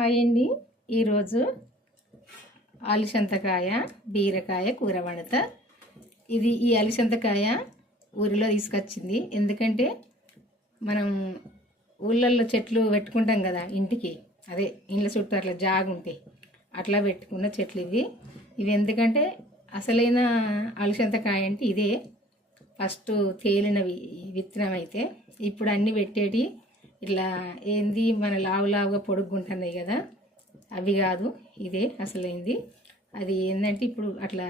Hi అండి. ఈరోజు అలిసంతకాయ బీరకాయ కూర వండుత. ఇది ఈ అలిసంతకాయ ఊరిలో తీసుకొచ్చింది. ఎందుకంటే మనం ఊళ్ళల్లో చెట్లు పెట్టుకుంటాం కదా ఇంటికి. అదే ఇండ్ల చుట్టూ అట్లా జాగుంటాయి అట్లా పెట్టుకున్న చెట్లు ఇవి. ఇవి ఎందుకంటే అసలైన అలిసంతకాయ అంటే ఇదే. ఫస్ట్ తేలినవి విత్తనం అయితే ఇప్పుడు అన్నీ పెట్టేటి ఇట్లా ఏంది మన లావు లావుగా పొడుగ్గుంటున్నాయి కదా అవి కాదు ఇదే అసలైంది. అది ఏంటంటే ఇప్పుడు అట్లా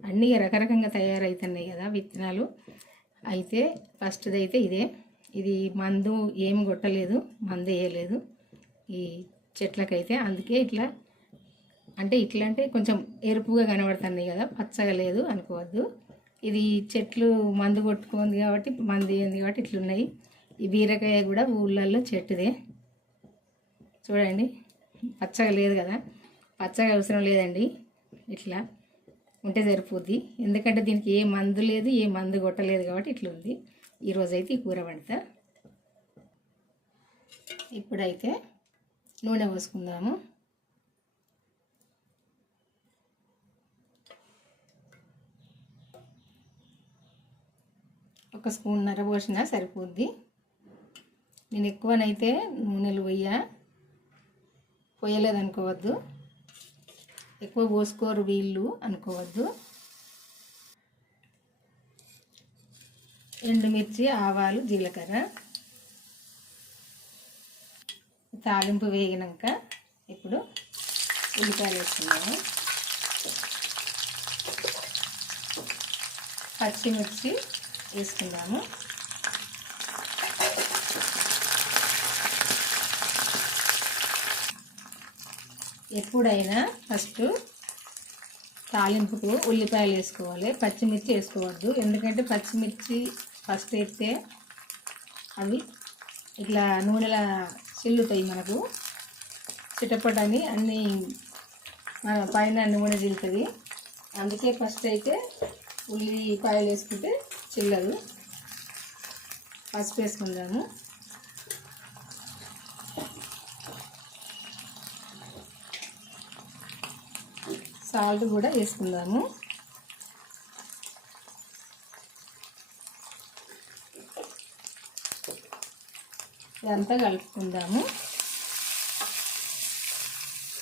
అన్నీ రకరకంగా తయారవుతున్నాయి కదా విత్తనాలు. అయితే ఫస్ట్ది అయితే ఇదే ఇది మందు ఏమి కొట్టలేదు మందు వేయలేదు ఈ చెట్లకైతే. అందుకే ఇట్లా అంటే ఇట్లా అంటే కొంచెం ఎరుపుగా కనబడుతున్నాయి కదా పచ్చగా లేదు అనుకోవద్దు. ఇది చెట్లు మందు కొట్టుకుంది కాబట్టి మందు వేయంది కాబట్టి ఇట్లున్నాయి. ఈ బీరకాయ కూడా ఊళ్ళల్లో చెట్టుదే. చూడండి పచ్చగా లేదు కదా. పచ్చగా అవసరం లేదండి. ఇట్లా ఉంటే సరిపోద్ది. ఎందుకంటే దీనికి ఏ మందు లేదు ఏ మందు కొట్టలేదు కాబట్టి ఇట్లా ఉంది ఈరోజైతే ఈ కూర వండుతా. ఇప్పుడైతే నూనె పోసుకుందాము. ఒక స్పూన్నర పోసినా సరిపోద్ది. నేను ఎక్కువనైతే నూనెలు పోయా పోయలేదు అనుకోవద్దు. ఎక్కువ పోసుకోరు వీళ్ళు అనుకోవద్దు. ఎండుమిర్చి ఆవాలు జీలకర్ర. తాలింపు వేగినాక ఇప్పుడు ఉల్లిపాయలు వేస్తున్నాము పచ్చిమిర్చి వేసుకున్నాము ఎప్పుడైనా ఫస్ట్ తాలింపుకు ఉల్లిపాయలు వేసుకోవాలి పచ్చిమిర్చి వేసుకోవద్దు. ఎందుకంటే పచ్చిమిర్చి ఫస్ట్ వేస్తే అవి ఇట్లా నూనెల చిల్లుతాయి మనకు. చిటపటని అన్నీ మన పైన నూనె చిల్లుతుంది. అందుకే ఫస్ట్ అయితే ఉల్లిపాయలు వేసుకుంటే చిల్లదు. పసుపు వేసుకుందాము. సాల్ట్ కూడా వేసుకుందాము. ఇదంతా కలుపుకుందాము.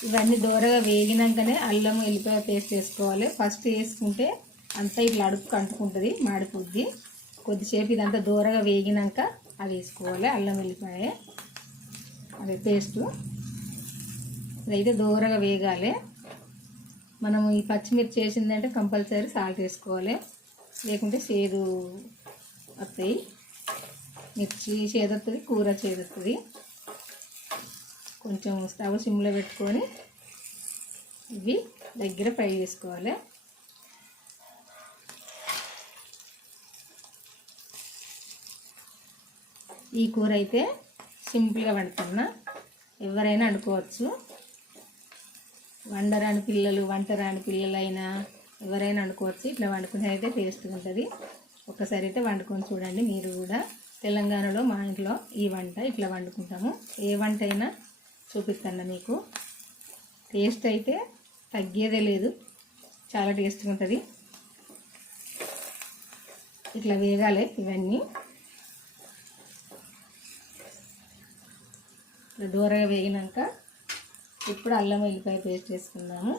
ఇవన్నీ దూరగా వేగినాకనే అల్లం ఎల్లిపాయ పేస్ట్ వేసుకోవాలి. ఫస్ట్ వేసుకుంటే అంతా ఇట్లా అడుపు అంటుకుంటుంది మాడిపోద్ది. కొద్దిసేపు ఇదంతా దూరగా వేగినాక అది వేసుకోవాలి అల్లం వెల్లిపాయ అదే పేస్టు. ఇదైతే దూరగా వేగాలి. మనం ఈ పచ్చిమిర్చి వేసిందంటే కంపల్సరీ సాల్ట్ వేసుకోవాలి. లేకుంటే చేదు వస్తాయి. మిర్చి చేదొస్తుంది కూర చేదొస్తుంది కొంచెం స్టవ్ సిమ్లో పెట్టుకొని ఇవి దగ్గర ఫ్రై చేసుకోవాలి. ఈ కూర అయితే సింపుల్గా వండుతున్నా. ఎవరైనా వండుకోవచ్చు. వండరాని పిల్లలు వంటరాని పిల్లలైనా ఎవరైనా వండుకోవచ్చు. ఇట్లా వండుకునే అయితే టేస్ట్గా ఉంటుంది. ఒకసారి అయితే వండుకొని చూడండి. మీరు కూడా తెలంగాణలో మా ఇంట్లో ఈ వంట ఇట్లా వండుకుంటాము. ఏ వంట అయినా చూపిస్తాను మీకు. టేస్ట్ అయితే తగ్గేదే లేదు. చాలా టేస్ట్గా ఉంటుంది. ఇట్లా వేగాలి ఇవన్నీ. ఇట్లా దూరగా వేగినాక ఇప్పుడు అల్లం వెల్లిపాయ పేస్ట్ వేసుకుందాము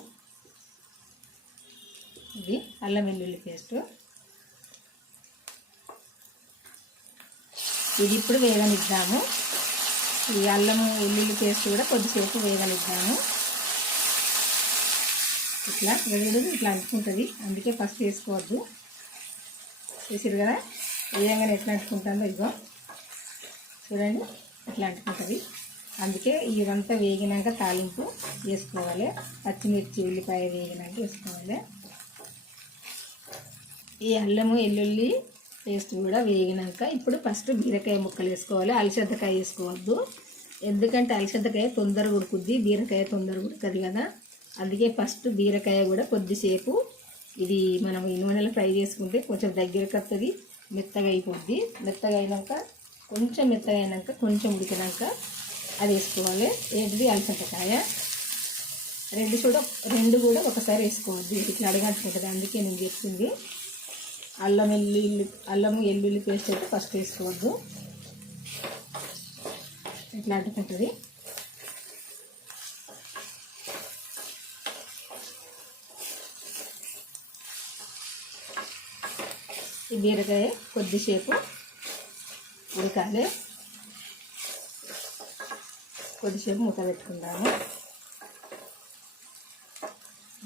ఇది అల్లం వెల్లుల్లి పేస్ట్. ఇది ఇప్పుడు వేగనిద్దాము. ఈ అల్లం వెల్లుల్లి పేస్ట్ కూడా కొద్దిసేపు వేగనిద్దాము. ఇట్లా వెల్లుల్లి ఇట్లా అంటుకుంటుంది. అందుకే ఫస్ట్ వేసుకోవద్దు. చూసారు కదా? విధంగా ఎట్లా అంటుకుంటుందో ఇదిగో చూడండి ఇట్లా అంటుకుంటుంది. అందుకే ఇదంతా వేగినాక తాలింపు వేసుకోవాలి. పచ్చిమిర్చి ఉల్లిపాయ వేగినాక వేసుకోవాలి. ఈ అల్లము వెల్లుల్లి పేస్ట్ కూడా వేగినాక ఇప్పుడు ఫస్ట్ బీరకాయ ముక్కలు వేసుకోవాలి. అలసందకాయ వేసుకోవద్దు. ఎందుకంటే అలసందకాయ తొందరగా ఉడుకుద్ది. బీరకాయ తొందరగా ఉడకదు కదా. అందుకే ఫస్ట్ బీరకాయ కూడా కొద్దిసేపు ఇది మనం ఈ నూనెలో ఫ్రై చేసుకుంటే కొంచెం దగ్గరకు వస్తుంది మెత్తగా అయిపోద్ది. మెత్తగా అయినాక కొంచెం మెత్తగా అయినాక కొంచెం ఉడికినాక అది వేసుకోవాలి. ఏంటిది? అలసందకాయ. రెండు కూడా రెండు కూడా ఒకసారి వేసుకోవద్దు. ఇట్లా అడగట్టుకుంటుంది అందుకే నేను చెప్పింది. అల్లం ఎల్లుల్లి అల్లము ఎల్లుల్లి పేస్ట్ అయితే ఫస్ట్ వేసుకోవద్దు. ఇట్లా అంటుకుంటుంది. ఈ బీరకాయ కొద్దిసేపు ఉడకాలి. కొద్దిసేపు మూత పెట్టుకుందాము.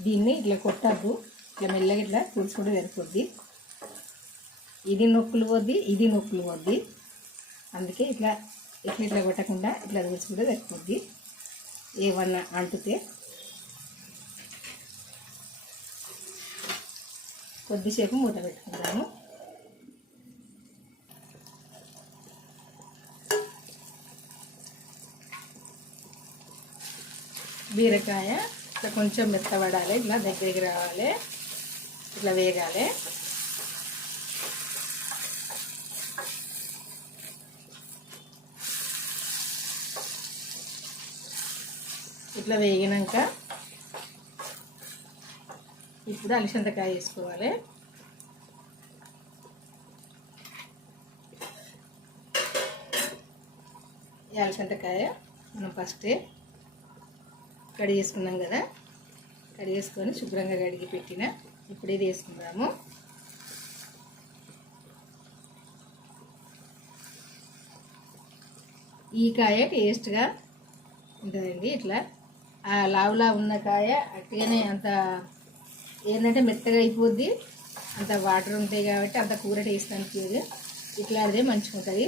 దీన్ని ఇట్లా కొట్టద్దు. ఇట్లా మెల్లగా ఇట్లా తుడుచుకుంటూ సరిపోద్ది. ఇది నొక్కులు పోద్ది ఇది నొక్కులు పోద్ది. అందుకే ఇట్లా ఇట్లా ఇట్లా కొట్టకుండా ఇట్లా తుడుచుకుంటే సరిపోద్ది. ఏమన్నా అంటుతే కొద్దిసేపు మూత పెట్టుకుందాము. బీరకాయ ఇట్లా కొంచెం మెత్తబడాలి ఇట్లా దగ్గరికి రావాలి ఇట్లా వేగాలి. ఇట్లా వేగినాక ఇప్పుడు అలసందకాయ వేసుకోవాలి. అలసంతకాయ మనం ఫస్టే కడిగేసుకున్నాం కదా. కడిగేసుకొని శుభ్రంగా కడిగి పెట్టిన ఇప్పుడు ఇది వేసుకుందాము. ఈ కాయ టేస్ట్గా ఉంటుందండి ఇట్లా. ఆ లావులా ఉన్న కాయ అట్లనే అంత ఏంటంటే మెత్తగా అయిపోద్ది. అంత వాటర్ ఉంటాయి కాబట్టి అంత కూర టేస్ట్ అనిపించదు. ఇట్లాంటిదే మంచిగా ఉంటుంది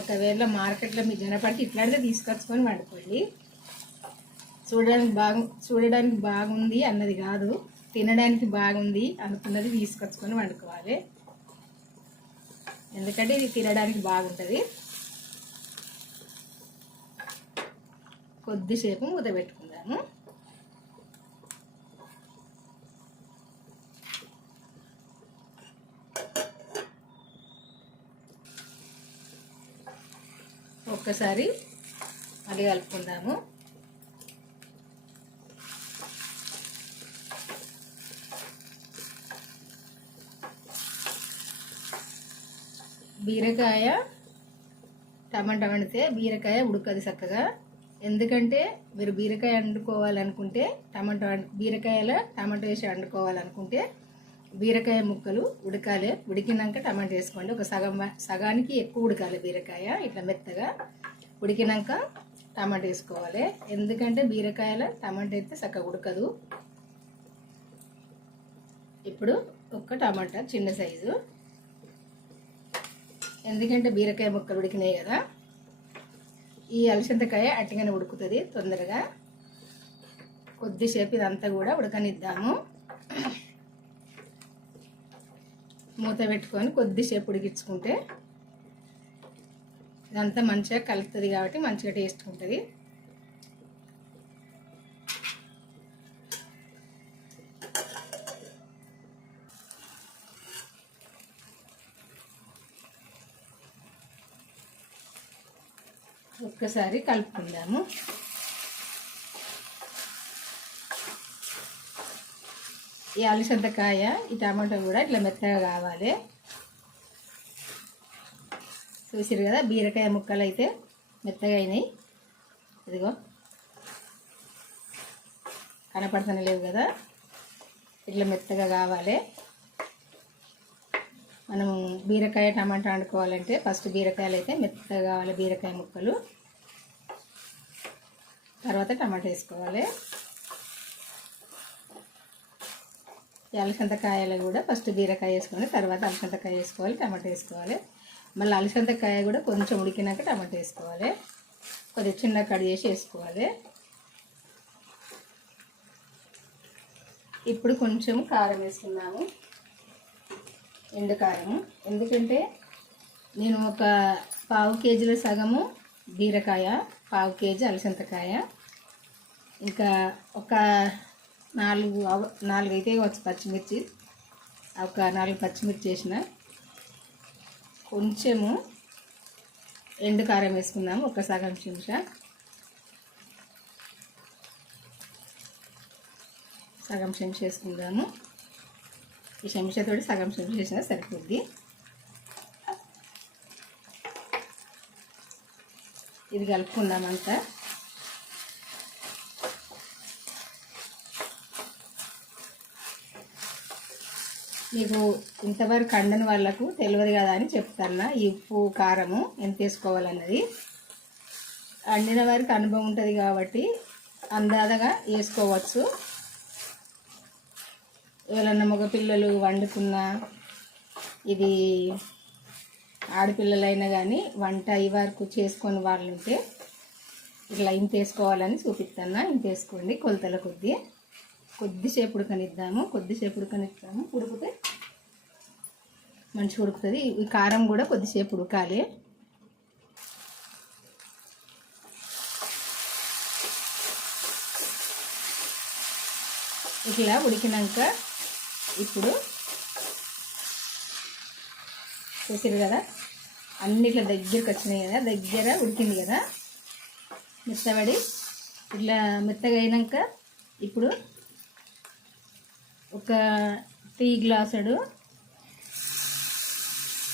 ఒకవేళ మార్కెట్లో మీకు కనపడితే ఇట్లాంటిదే తీసుకొచ్చుకొని వండుకోండి. చూడడానికి బాగు చూడడానికి బాగుంది అన్నది కాదు. తినడానికి బాగుంది అనుకున్నది తీసుకొచ్చుకొని వండుకోవాలి. ఎందుకంటే ఇది తినడానికి బాగుంటుంది. కొద్దిసేపు మూత పెట్టుకుందాము. ఒక్కసారి మళ్ళీ కలుపుకుందాము. బీరకాయ టమాటా వండితే బీరకాయ ఉడకదు చక్కగా. ఎందుకంటే మీరు బీరకాయ వండుకోవాలనుకుంటే టమాటా వం- బీరకాయలో టమాటా వేసి వండుకోవాలనుకుంటే బీరకాయ ముక్కలు ఉడకాలి. ఉడికినాక టమాటా వేసుకోండి. ఒక సగం సగానికి ఎక్కువ ఉడకాలి బీరకాయ ఇట్లా మెత్తగా. ఉడికినాక టమాటా వేసుకోవాలి. ఎందుకంటే బీరకాయల టమాటా అయితే చక్కగా ఉడకదు. ఇప్పుడు ఒక్క టమాటా చిన్న సైజు. ఎందుకంటే బీరకాయ ముక్కలు ఉడికినాయి కదా. ఈ అలసందకాయ అట్టిగానే ఉడుకుతుంది తొందరగా. కొద్దిసేపు ఇదంతా కూడా ఉడకనిద్దాము. మూత పెట్టుకొని కొద్దిసేపు ఉడికించుకుంటే ఇదంతా మంచిగా కలుపుతుంది కాబట్టి మంచిగా టేస్ట్ ఉంటుంది. ఒక్కసారి కలుపుకుందాము. ఈ అలసందకాయ ఈ టమాటో కూడా ఇట్లా మెత్తగా కావాలి. చూసారు కదా బీరకాయ ముక్కలు అయితే మెత్తగా అయినాయి. ఇదిగో. కనపడుతూనే లేవు కదా. ఇట్లా మెత్తగా కావాలి. మనం బీరకాయ టమాటా వండుకోవాలంటే ఫస్ట్ బీరకాయలు అయితే మెత్తగా కావాలి బీరకాయ ముక్కలు. తర్వాత టమాటా వేసుకోవాలి. అలసందకాయలు కూడా ఫస్ట్ బీరకాయ వేసుకొని తర్వాత అలసందకాయ వేసుకోవాలి టమాటా వేసుకోవాలి. మళ్ళీ అలసందకాయ కూడా కొంచెం ఉడికినాక టమాటా వేసుకోవాలి. కొద్దిగా చిన్న కడి చేసి వేసుకోవాలి. ఇప్పుడు కొంచెం కారం వేసుకున్నాము ఎండు కారము ఎందుకంటే నేను ఒక పావు కేజీల సగము బీరకాయ పావు కేజీ అలసంతకాయ ఇంకా ఒక నాలుగు నాలుగు అయితే వచ్చి పచ్చిమిర్చి. ఒక నాలుగు పచ్చిమిర్చి వేసిన. కొంచెము ఎండు కారం వేసుకుందాము ఒక సగం చెంచా. సగం చెంచా వేసుకుందాము. ఈ చెంచతోటి సగం చెంచా వేసినా సరిపోద్ది. ఇది కలుపుకుందామంతా. మీకు ఇంతవరకు అండని వాళ్ళకు తెలియదు కదా అని చెప్తాను ఈ ఉప్పు కారము ఎంత వేసుకోవాలన్నది. అండిన వారికి అనుభవం ఉంటుంది కాబట్టి అందాదగా వేసుకోవచ్చు. ఎవరన్నా మగపిల్లలు వండుకున్నా ఇది ఆడపిల్లలైనా కానీ వంట అయ్యి వరకు చేసుకొని వాళ్ళు ఉంటే ఇట్లా ఇంత వేసుకోవాలని చూపిస్తాను ఇంత వేసుకోండి కొలతల కొద్దీ. కొద్దిసేపు ఉడకనిద్దాము కొద్దిసేపు ఉడకనిద్దాము ఉడికితే మంచిగా ఉడుకుతుంది. ఈ కారం కూడా కొద్దిసేపు ఉడకాలి. ఇట్లా ఉడికినాక ఇప్పుడు చూసారు కదా? అన్ని ఇట్లా దగ్గరికి వచ్చినాయి కదా దగ్గర ఉడికింది కదా? మెత్తబడి ఇట్లా మెత్తగా అయినాక ఇప్పుడు ఒక టీ గ్లాసుడు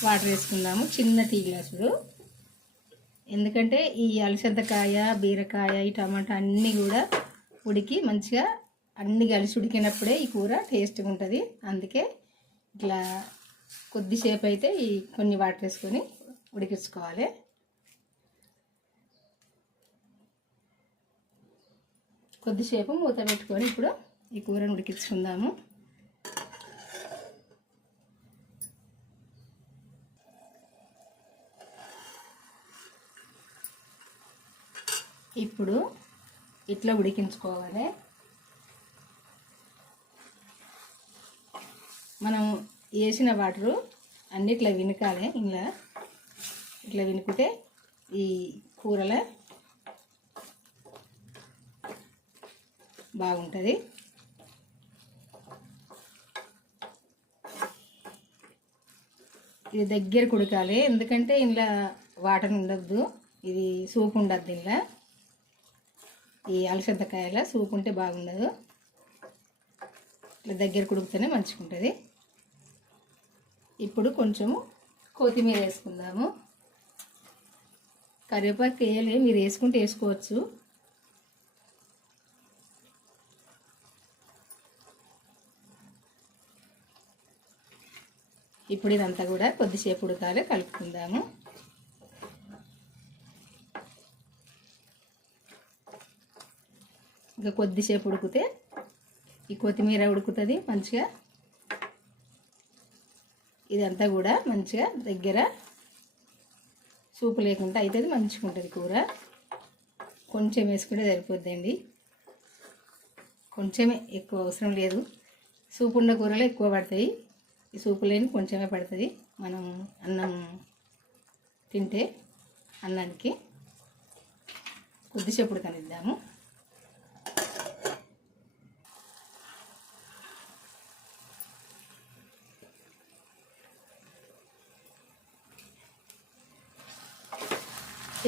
వాటర్ వేసుకుందాము చిన్న టీ గ్లాసుడు. ఎందుకంటే ఈ అలసందకాయ బీరకాయ ఈ టమాటా అన్నీ కూడా ఉడికి మంచిగా అన్ని కలిసి ఉడికినప్పుడే ఈ కూర టేస్ట్గా ఉంటుంది. అందుకే ఇట్లా కొద్దిసేపు అయితే ఈ కొన్ని వాటర్ వేసుకొని ఉడికించుకోవాలి. కొద్దిసేపు మూత పెట్టుకొని ఇప్పుడు ఈ కూరను ఉడికించుకుందాము. ఇప్పుడు ఇట్లా ఉడికించుకోవాలి. మనం వేసిన వాటరు అన్ని ఇట్లా వినకాలి ఇలా ఇట్లా వినుకుంటే ఈ కూరల బాగుంటుంది. ఇది దగ్గర కుడకాలి ఎందుకంటే ఇంట్లో వాటర్ ఉండద్దు. ఇది సూప్ ఉండద్దు ఇంట్లో ఈ అలసందకాయల సూప్ ఉంటే బాగుండదు. ఇట్లా దగ్గర కుడుకుతేనే మంచిగా ఉంటుంది ఇప్పుడు కొంచెము కొత్తిమీర వేసుకుందాము. కరివేపాకు వేయాలి మీరు వేసుకుంటే వేసుకోవచ్చు. ఇప్పుడు ఇదంతా కూడా కొద్దిసేపు ఉడకాలి కలుపుకుందాము. ఇంకా కొద్దిసేపు ఉడికితే ఈ కొత్తిమీర ఉడుకుతుంది మంచిగా. ఇదంతా కూడా మంచిగా దగ్గర సూపు లేకుండా అవుతుంది మంచిగా ఉంటుంది కూర. కొంచెం వేసుకుంటే సరిపోద్దండి. కొంచెమే ఎక్కువ అవసరం లేదు. సూపు ఉన్న కూరలు ఎక్కువ పడతాయి. ఈ సూపు లేని కొంచెమే పడుతుంది. మనం అన్నం తింటే అన్నానికి కొద్దిసేపుడు కనిద్దాము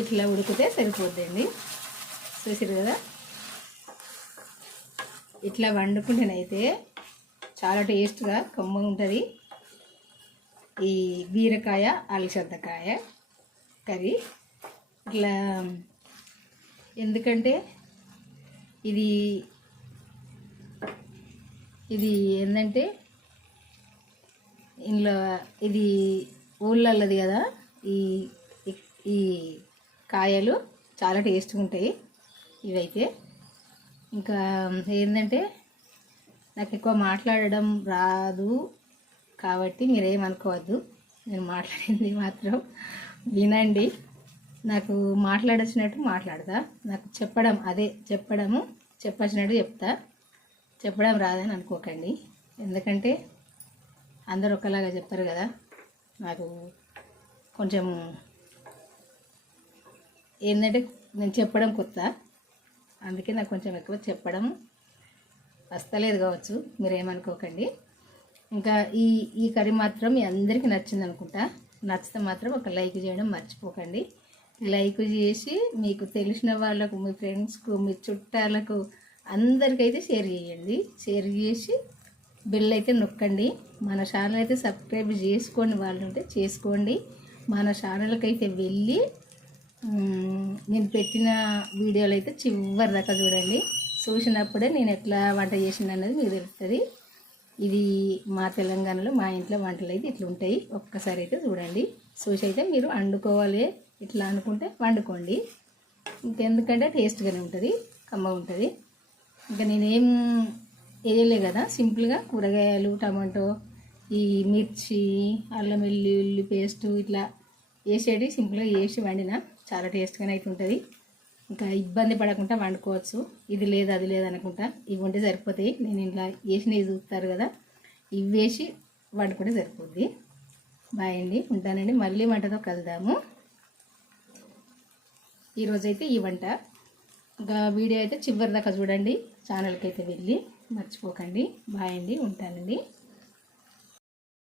ఇట్లా ఉడికితే సరిపోద్దండి. చూసారు కదా? ఇట్లా వండుకుంటేనైతే చాలా టేస్ట్గా కొమ్మ ఉంటుంది. ఈ బీరకాయ అలసందకాయ కర్రీ. ఇట్లా ఎందుకంటే ఇది ఇది ఏంటంటే ఇంట్లో ఇది ఊళ్ళల్లది కదా? ఈ ఈ కాయలు చాలా టేస్ట్గా ఉంటాయి. ఇవైతే ఇంకా ఏంటంటే నాకు ఎక్కువ మాట్లాడడం రాదు కాబట్టి మీరేమనుకోవద్దు. నేను మాట్లాడింది మాత్రం వినండి. నాకు మాట్లాడొచ్చినట్టు మాట్లాడతా. నాకు చెప్పడం అదే చెప్పడము చెప్పచ్చినట్టు చెప్తా. చెప్పడం రాదని అనుకోకండి. ఎందుకంటే అందరు ఒకలాగా చెప్తారు కదా. నాకు కొంచెం ఏంటంటే నేను చెప్పడం కొత్త. అందుకే నాకు కొంచెం ఎక్కువ చెప్పడం వస్తలేదు కావచ్చు. మీరేమనుకోకండి. ఇంకా ఈ ఈ కర్రీ మాత్రం మీ అందరికీ నచ్చింది అనుకుంటా. నచ్చితే మాత్రం ఒక లైక్ చేయడం మర్చిపోకండి. లైక్ చేసి మీకు తెలిసిన వాళ్ళకు మీ ఫ్రెండ్స్కు మీ చుట్టాలకు అందరికైతే షేర్ చేయండి. షేర్ చేసి బిల్ అయితే నొక్కండి. మన ఛానల్ అయితే సబ్స్క్రైబ్ చేసుకోండి వాళ్ళు ఉంటే చేసుకోండి. మన ఛానల్కి అయితే వెళ్ళి నేను పెట్టిన వీడియోలు అయితే చివరి దాకా చూడండి. చూసినప్పుడే నేను ఎట్లా వంట చేసిన అనేది మీకు తెలుస్తుంది. ఇది మా తెలంగాణలో మా ఇంట్లో వంటలు అయితే ఇట్లా ఉంటాయి. ఒక్కసారి అయితే చూడండి. చూసి అయితే మీరు వండుకోవాలి ఇట్లా అనుకుంటే వండుకోండి. ఇంకెందుకంటే టేస్ట్గానే ఉంటుంది కమ్మ ఉంటుంది. ఇంకా నేనేం వేయలే కదా సింపుల్గా కూరగాయలు టమాటో ఈ మిర్చి అల్లం వెల్లుల్లి పేస్టు ఇట్లా వేసేటి సింపుల్గా వేసి వండిన. చాలా టేస్ట్గానే అయితే ఉంటుంది ఇంకా ఇబ్బంది పడకుండా వండుకోవచ్చు. ఇది లేదు అది లేదు అనుకుంటా. ఇవి ఉంటే సరిపోతాయి. నేను ఇలా వేసినవి చూస్తారు కదా ఇవి వేసి వండుకుంటే సరిపోద్ది. బాయ్ అండి ఉంటానండి. మళ్ళీ వంటతో కలుద్దాము. ఈరోజైతే ఈ వంట. ఇంకా వీడియో అయితే చివరి దాకా చూడండి. ఛానల్కి అయితే వెళ్ళి మర్చిపోకండి. బాయ్ అండి ఉంటానండి.